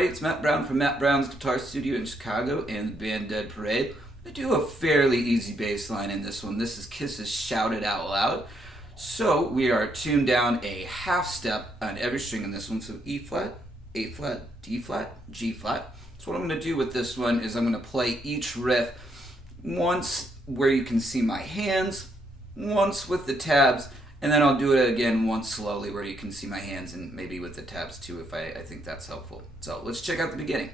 everybody, it's Matt Brown from Matt Brown's Guitar Studio in Chicago and the band Dead Parade. I do a fairly easy bass line in this one. This is Kiss's Shout It Out Loud. So we are tuned down a half step on every string in this one. So E flat, A flat, D flat, G flat. So what I'm going to do with this one is I'm going to play each riff once where you can see my hands, once with the tabs, and then I'll do it again once slowly where you can see my hands and maybe with the tabs too if I think that's helpful. So let's check out the beginning.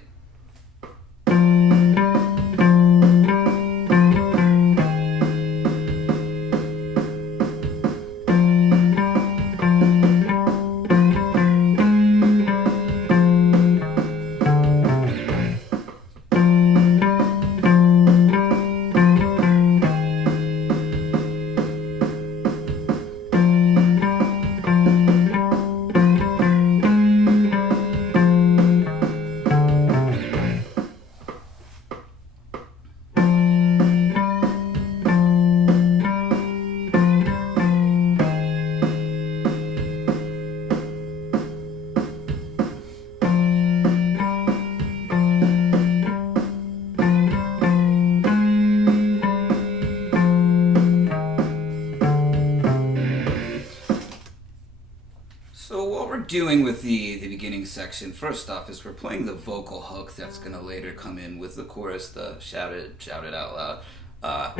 So what we're doing with the beginning section, first off, is we're playing the vocal hook that's going to later come in with the chorus, the shout it out loud.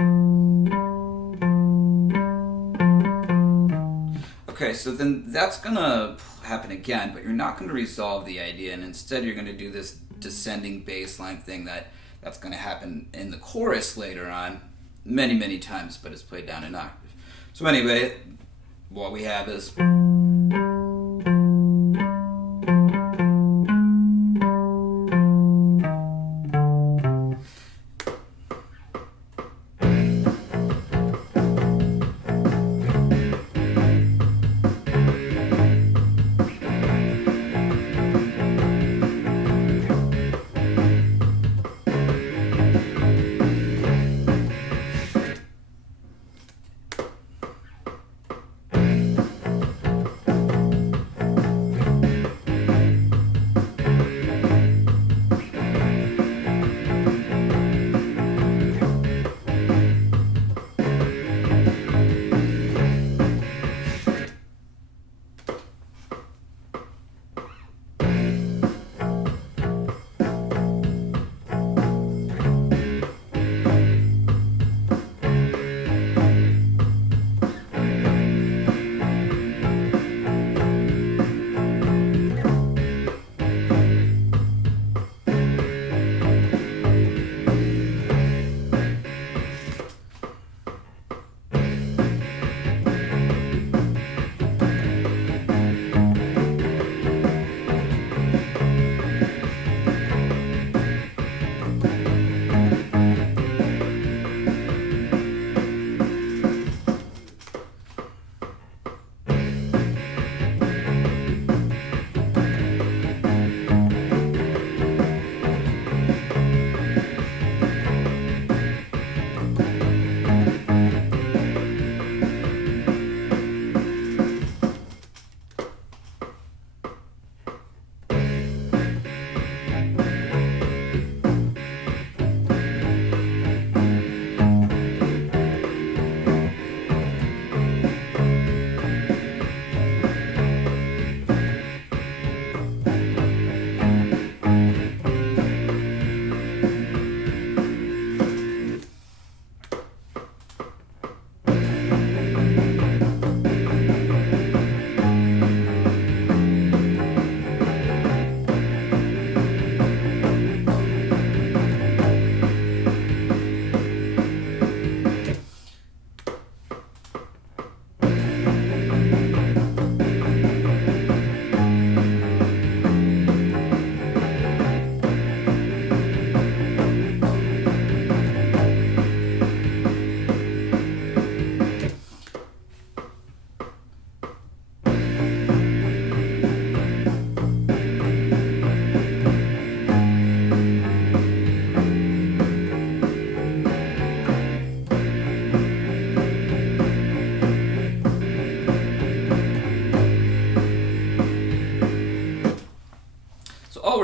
Okay, so then that's going to happen again, but you're not going to resolve the idea, and instead you're going to do this descending bass line thing that's going to happen in the chorus later on, many times, but it's played down an octave. So anyway, what we have is...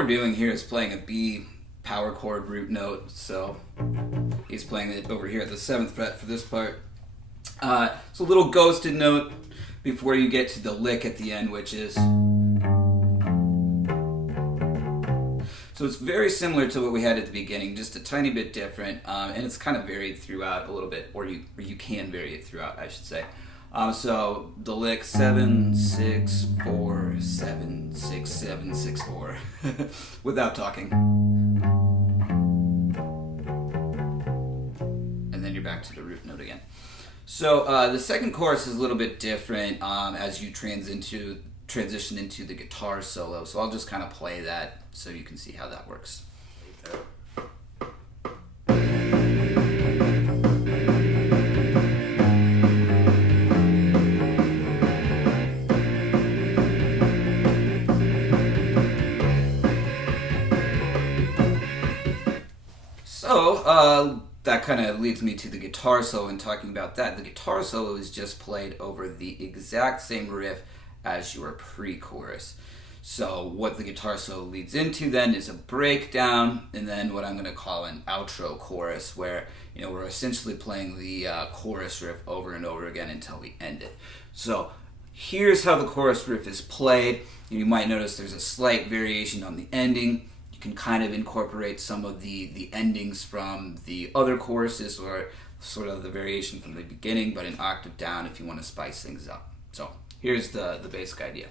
we're doing here is playing a B power chord root note. So he's playing it over here at the 7th fret for this part. It's a little ghosted note before you get to the lick at the end, which is. So it's very similar to what we had at the beginning, just a tiny bit different, and it's kind of varied throughout a little bit, or you can vary it throughout, I should say. So the lick 7 6 4 7 6 7 6 4 without talking, and then you're back to the root note again. So the second chorus is a little bit different as you transition into the guitar solo. So I'll just kind of play that so you can see how that works. So that kind of leads me to the guitar solo and talking about that. The guitar solo is just played over the exact same riff as your pre-chorus. So what the guitar solo leads into then is a breakdown, and then what I'm going to call an outro chorus, where we're essentially playing the chorus riff over and over again until we end it. So here's how the chorus riff is played. You might notice there's a slight variation on the ending. You can kind of incorporate some of the endings from the other choruses, or sort of the variation from the beginning, but an octave down if you want to spice things up. So here's the basic idea.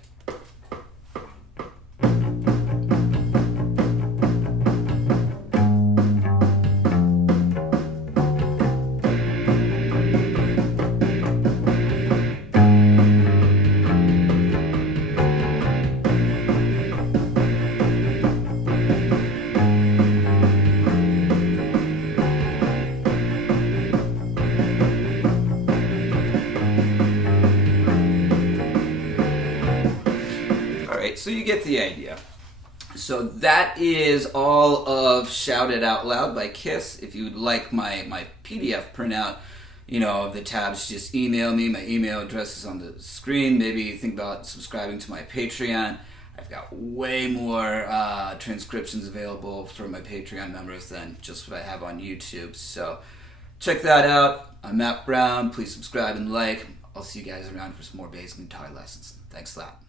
So you get the idea. So that is all of Shout It Out Loud by Kiss. If you would like my PDF printout, of the tabs, just email me. My email address is on the screen. Maybe think about subscribing to my Patreon. I've got way more transcriptions available for my Patreon members than just what I have on YouTube. So check that out. I'm Matt Brown. Please subscribe and like. I'll see you guys around for some more bass guitar lessons. Thanks a lot.